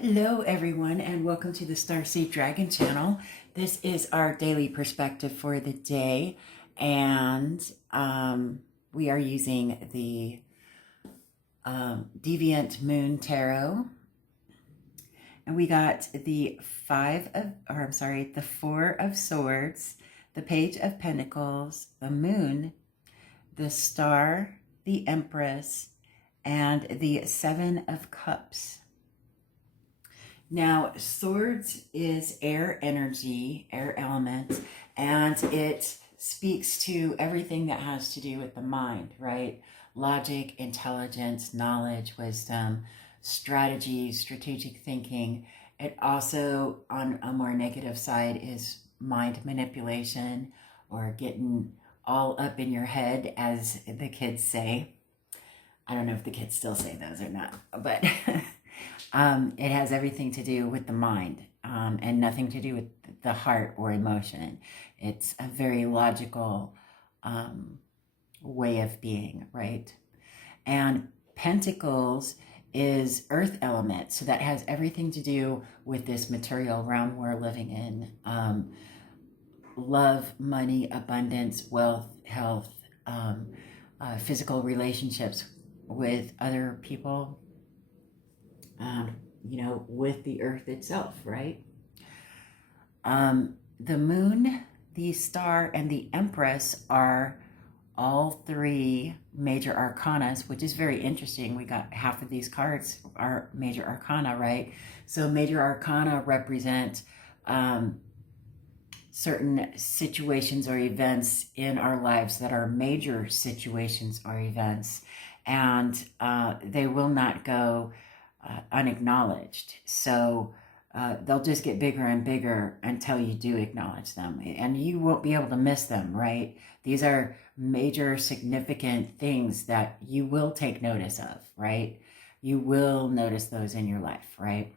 Hello, everyone, and welcome to the Starseed Dragon channel. This is our daily perspective for the day, and we are using the Deviant Moon Tarot, and we got the the Four of Swords, the Page of Pentacles, the Moon, the Star, the Empress, and the Seven of Cups. Now, swords is air energy, air element, and it speaks to everything that has to do with the mind, right? Logic, intelligence, knowledge, wisdom, strategy, strategic thinking. It also, on a more negative side, is mind manipulation or getting all up in your head, as the kids say. I don't know if the kids still say those or not, but it has everything to do with the mind and nothing to do with the heart or emotion. It's a very logical way of being, right? And Pentacles is earth element, so that has everything to do with this material realm we're living in. Love, money, abundance, wealth, health, physical relationships with other people, with the earth itself, right? The moon, the star, and the empress are all three major arcanas, which is very interesting. We got half of these cards are major arcana, right? So major arcana represent certain situations or events in our lives that are major situations or events, and they will not go unacknowledged. So they'll just get bigger and bigger until you do acknowledge them, and you won't be able to miss them, right? These are major significant things that you will take notice of, right? You will notice those in your life, right?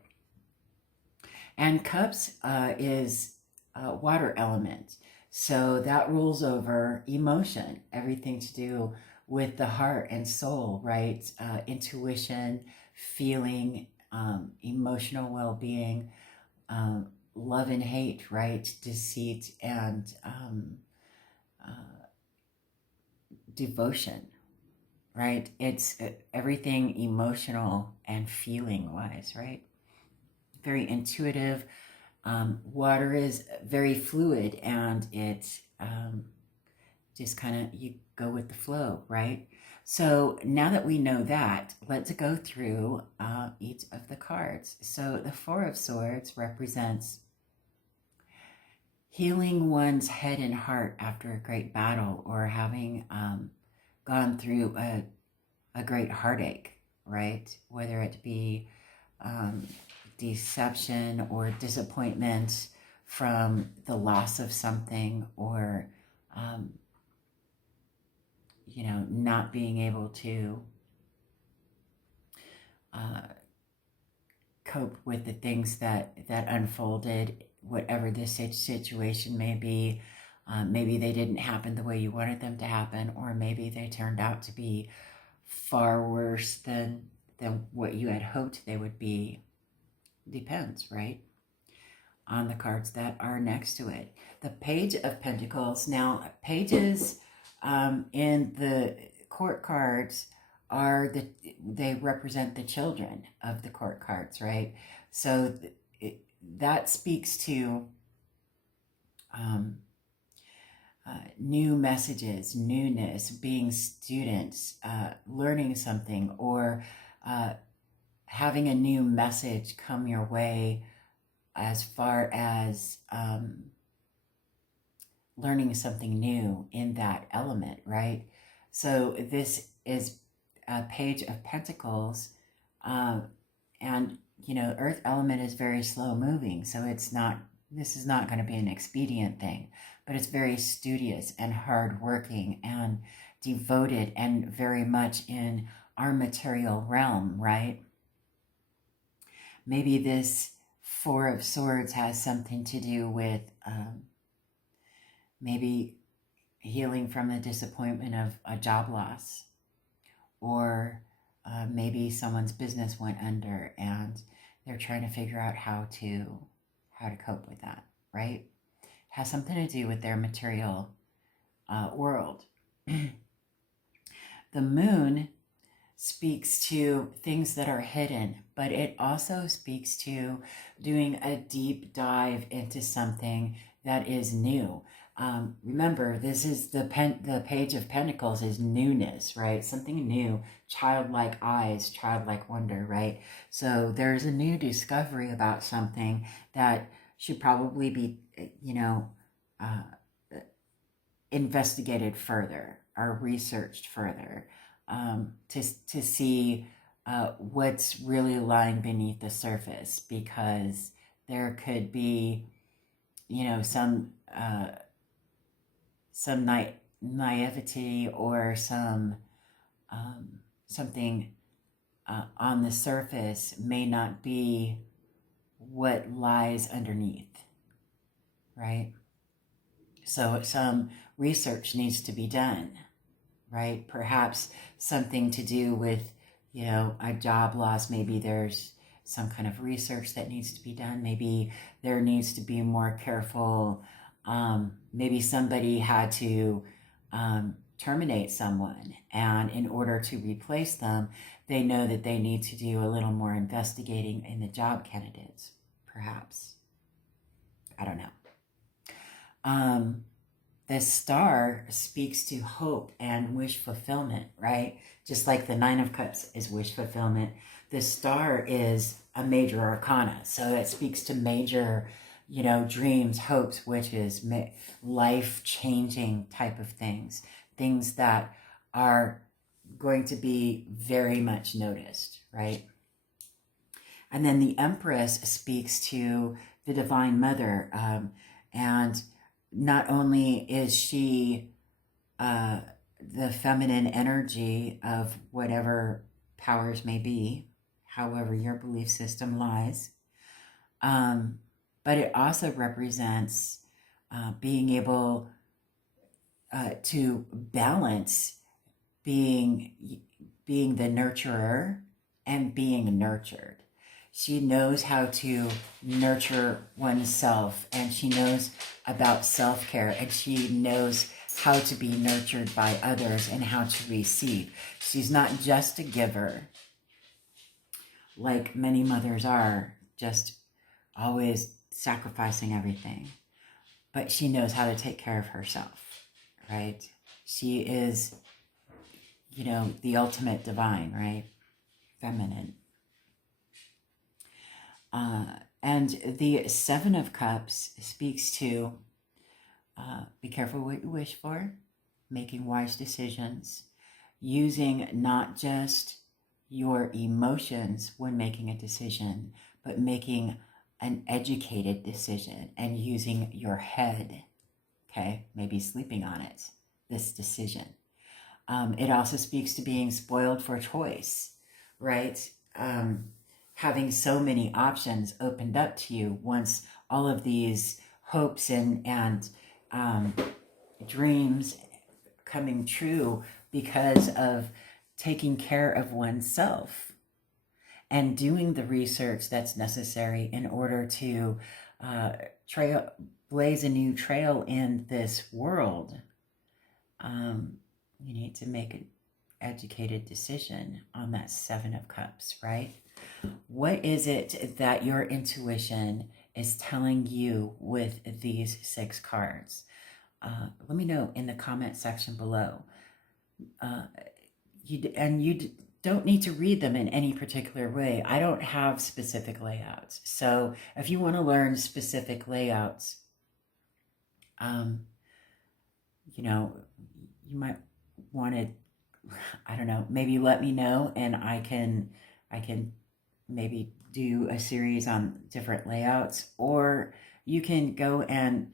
And cups is water element. So that rules over emotion, everything to do with the heart and soul, right? Intuition, feeling, emotional well-being, love and hate, right? Deceit and devotion, right? It's everything emotional and feeling wise, right? Very intuitive. Water is very fluid, and it just kind of, you go with the flow, right? So now that we know that, let's go through each of the cards. So the Four of Swords represents healing one's head and heart after a great battle, or having gone through a great heartache, right? Whether it be deception or disappointment from the loss of something, or not being able to cope with the things that unfolded, whatever this situation may be. Maybe they didn't happen the way you wanted them to happen, or maybe they turned out to be far worse than what you had hoped they would be. Depends, right, on the cards that are next to it. The Page of Pentacles. Now, pages in the court cards they represent the children of the court cards, right? So that speaks to new messages, newness, being students, learning something, or having a new message come your way, as far as learning something new in that element, right? So this is a Page of Pentacles, and earth element is very slow moving, so this is not going to be an expedient thing, but it's very studious and hardworking and devoted, and very much in our material realm, right? Maybe this Four of Swords has something to do with maybe healing from the disappointment of a job loss, or maybe someone's business went under and they're trying to figure out how to cope with that, right? It has something to do with their material world. The moon speaks to things that are hidden, but it also speaks to doing a deep dive into something that is new. Remember, this is the Page of Pentacles is newness, right? Something new, childlike eyes, childlike wonder, right? So there's a new discovery about something that should probably be, investigated further or researched further, to see what's really lying beneath the surface, because there could be, some naivety or something on the surface may not be what lies underneath, right? So some research needs to be done, right? Perhaps something to do with, a job loss. Maybe there's some kind of research that needs to be done. Maybe there needs to be more careful. Maybe somebody had to terminate someone, and in order to replace them, they know that they need to do a little more investigating in the job candidates, perhaps. I don't know. The star speaks to hope and wish fulfillment, right? Just like the Nine of Cups is wish fulfillment. The star is a major arcana. So it speaks to major, dreams, hopes, wishes, life-changing type of things that are going to be very much noticed, right? And then the Empress speaks to the Divine Mother, and not only is she the feminine energy of whatever powers may be, however your belief system lies, but it also represents being able to balance being the nurturer and being nurtured. She knows how to nurture oneself, and she knows about self-care, and she knows how to be nurtured by others and how to receive. She's not just a giver, like many mothers are, just always sacrificing everything, but she knows how to take care of herself, right? She is, the ultimate divine, right? Feminine. And the Seven of Cups speaks to be careful what you wish for, making wise decisions, using not just your emotions when making a decision, but making an educated decision and using your head, okay? Maybe sleeping on it, this decision. It also speaks to being spoiled for choice, right? Having so many options opened up to you once all of these hopes and dreams coming true because of taking care of oneself and doing the research that's necessary in order to blaze a new trail in this world. You need to make an educated decision on that Seven of Cups, right? What is it that your intuition is telling you with these 6 cards? Let me know in the comment section below. You don't need to read them in any particular way. I don't have specific layouts. So if you want to learn specific layouts, you might want to, I don't know, maybe let me know, and I can maybe do a series on different layouts, or you can go and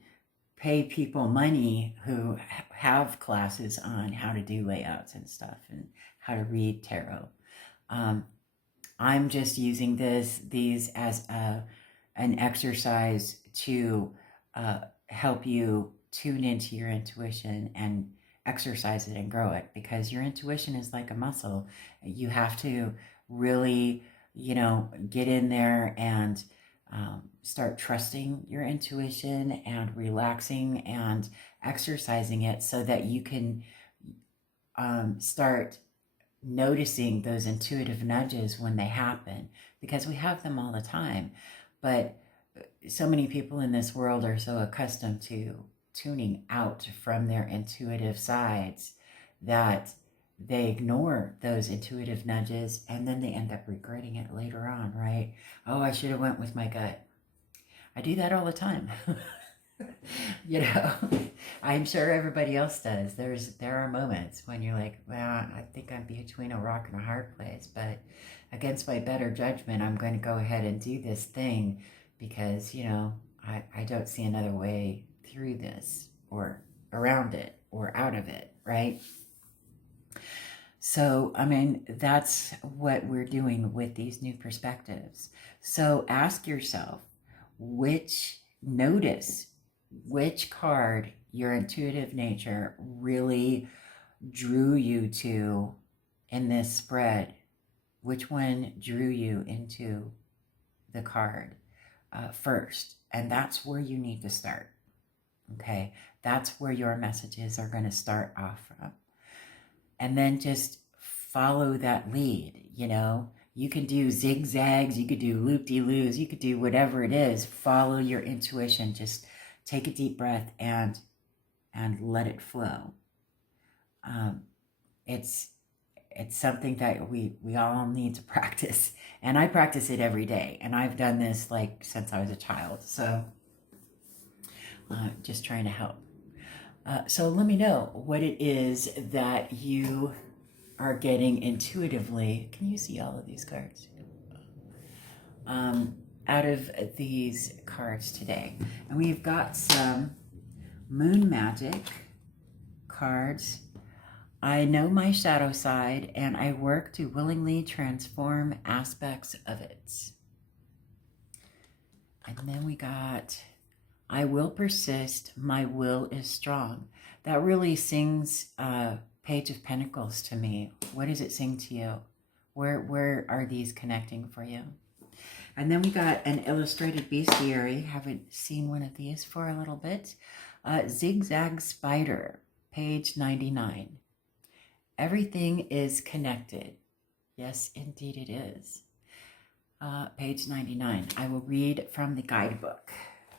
pay people money who have classes on how to do layouts and stuff and how to read tarot. I'm just using these as an exercise to help you tune into your intuition and exercise it and grow it, because your intuition is like a muscle. You have to really get in there and start trusting your intuition and relaxing and exercising it so that you can start noticing those intuitive nudges when they happen, because we have them all the time. But so many people in this world are so accustomed to tuning out from their intuitive sides that they ignore those intuitive nudges, and then they end up regretting it later on, right? Oh, I should have went with my gut. I do that all the time. you know, I'm sure everybody else does. There are moments when you're like, well, I think I'm between a rock and a hard place, but against my better judgment, I'm going to go ahead and do this thing because, I don't see another way through this or around it or out of it, right? So, that's what we're doing with these new perspectives. So ask yourself, notice which card your intuitive nature really drew you to in this spread. Which one drew you into the card first? And that's where you need to start. Okay, that's where your messages are going to start off from. And then just follow that lead. You can do zigzags, you could do loop-de-loos, you could do whatever it is. Follow your intuition. Just take a deep breath and let it flow. It's something that we all need to practice, and I practice it every day, and I've done this since I was a child. So just trying to help. So let me know what it is that you are getting intuitively. Can you see all of these cards? Out of these cards today. And we've got some moon magic cards. I know my shadow side, and I work to willingly transform aspects of it. And then we got, I will persist, my will is strong. That really sings Page of Pentacles to me. What does it sing to you? Where are these connecting for you? And then we got an illustrated bestiary. Haven't seen one of these for a little bit. Zigzag Spider, page 99. Everything is connected. Yes, indeed it is. Page 99. I will read from the guidebook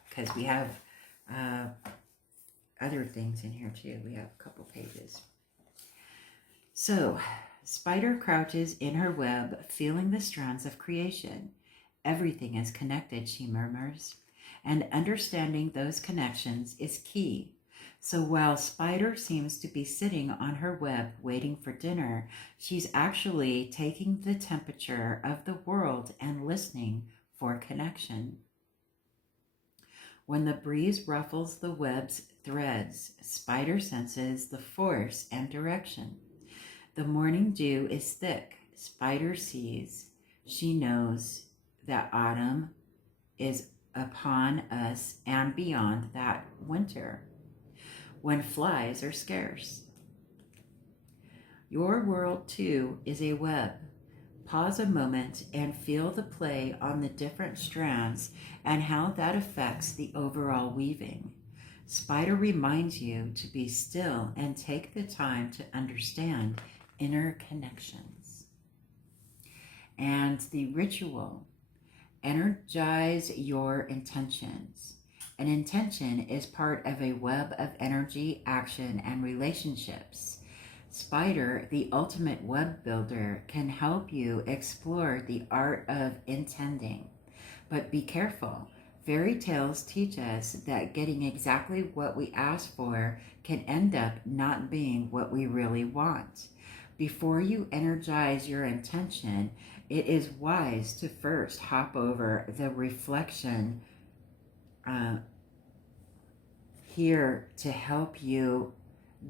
because we have other things in here too. We have a couple pages. So, Spider crouches in her web, feeling the strands of creation. Everything is connected, she murmurs, and understanding those connections is key. So while Spider seems to be sitting on her web waiting for dinner, she's actually taking the temperature of the world and listening for connection. When the breeze ruffles the web's threads, Spider senses the force and direction. The morning dew is thick. Spider sees. She knows that autumn is upon us and beyond that winter, when flies are scarce. Your world, too, is a web. Pause a moment and feel the play on the different strands and how that affects the overall weaving. Spider reminds you to be still and take the time to understand inner connections. And the ritual, energize your intentions. An intention is part of a web of energy, action, and relationships. Spider, the ultimate web builder, can help you explore the art of intending. But be careful. Fairy tales teach us that getting exactly what we ask for can end up not being what we really want. Before you energize your intention, it is wise to first hop over the reflection here to help you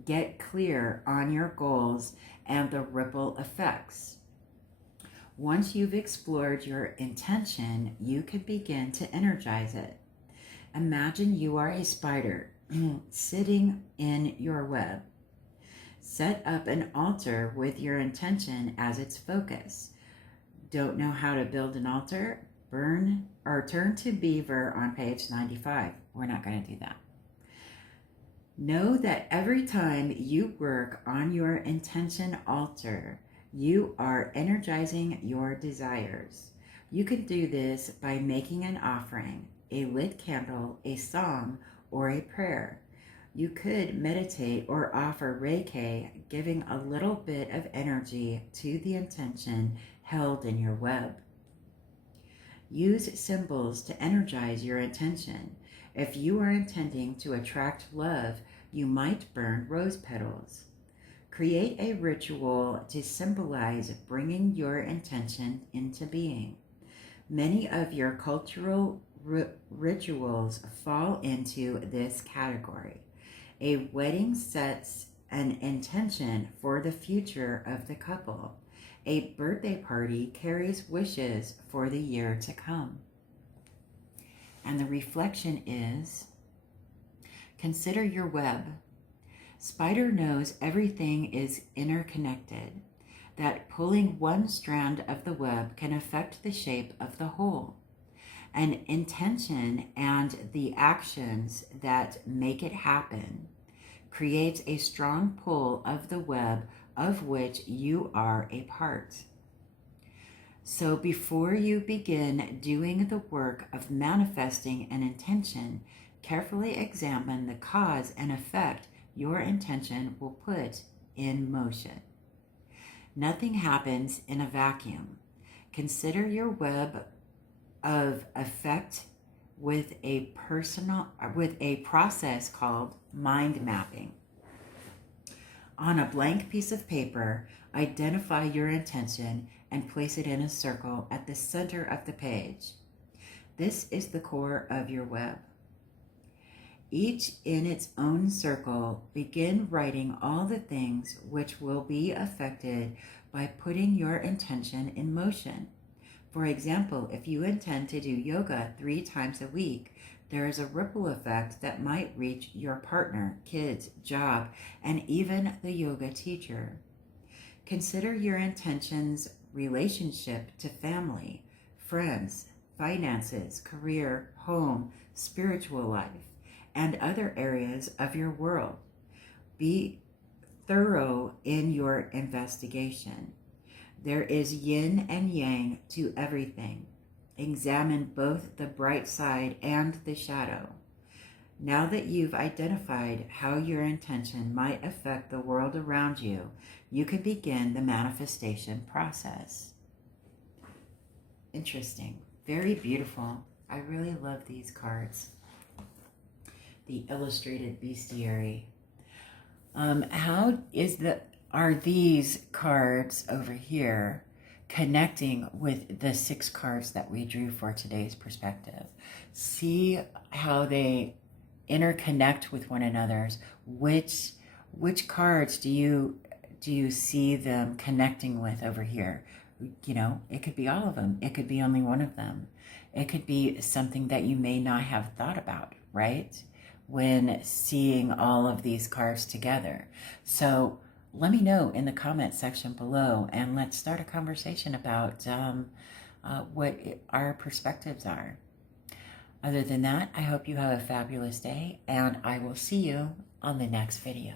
get clear on your goals and the ripple effects. Once you've explored your intention, you can begin to energize it. Imagine you are a spider sitting in your web. Set up an altar with your intention as its focus. Don't know how to build an altar? Burn or turn to Beaver on page 95. We're not going to do that. Know that every time you work on your intention altar, you are energizing your desires. You can do this by making an offering, a lit candle, a song, or a prayer. You could meditate or offer Reiki, giving a little bit of energy to the intention held in your web. Use symbols to energize your intention. If you are intending to attract love, you might burn rose petals. Create a ritual to symbolize bringing your intention into being. Many of your cultural rituals fall into this category. A wedding sets an intention for the future of the couple. A birthday party carries wishes for the year to come. And the reflection is, consider your web. Spider knows everything is interconnected, that pulling one strand of the web can affect the shape of the whole. An intention and the actions that make it happen creates a strong pull of the web of which you are a part. So before you begin doing the work of manifesting an intention, carefully examine the cause and effect your intention will put in motion. Nothing happens in a vacuum. Consider your web of effect with a process called mind mapping. On a blank piece of paper, identify your intention and place it in a circle at the center of the page. This is the core of your web. Each in its own circle, begin writing all the things which will be affected by putting your intention in motion. For example, if you intend to do yoga 3 times a week, there is a ripple effect that might reach your partner, kids, job, and even the yoga teacher. Consider your intention's relationship to family, friends, finances, career, home, spiritual life, and other areas of your world. Be thorough in your investigation. There is yin and yang to everything. Examine both the bright side and the shadow. Now that you've identified how your intention might affect the world around you, you can begin the manifestation process. Interesting. Very beautiful. I really love these cards. The illustrated bestiary. Are these cards over here connecting with the 6 cards that we drew for today's perspective? See how they interconnect with one another. Which cards do you see them connecting with over here? You know, it could be all of them. It could be only one of them. It could be something that you may not have thought about, right? When seeing all of these cards together. So let me know in the comment section below, and let's start a conversation about what our perspectives are. Other than that, I hope you have a fabulous day, and I will see you on the next video.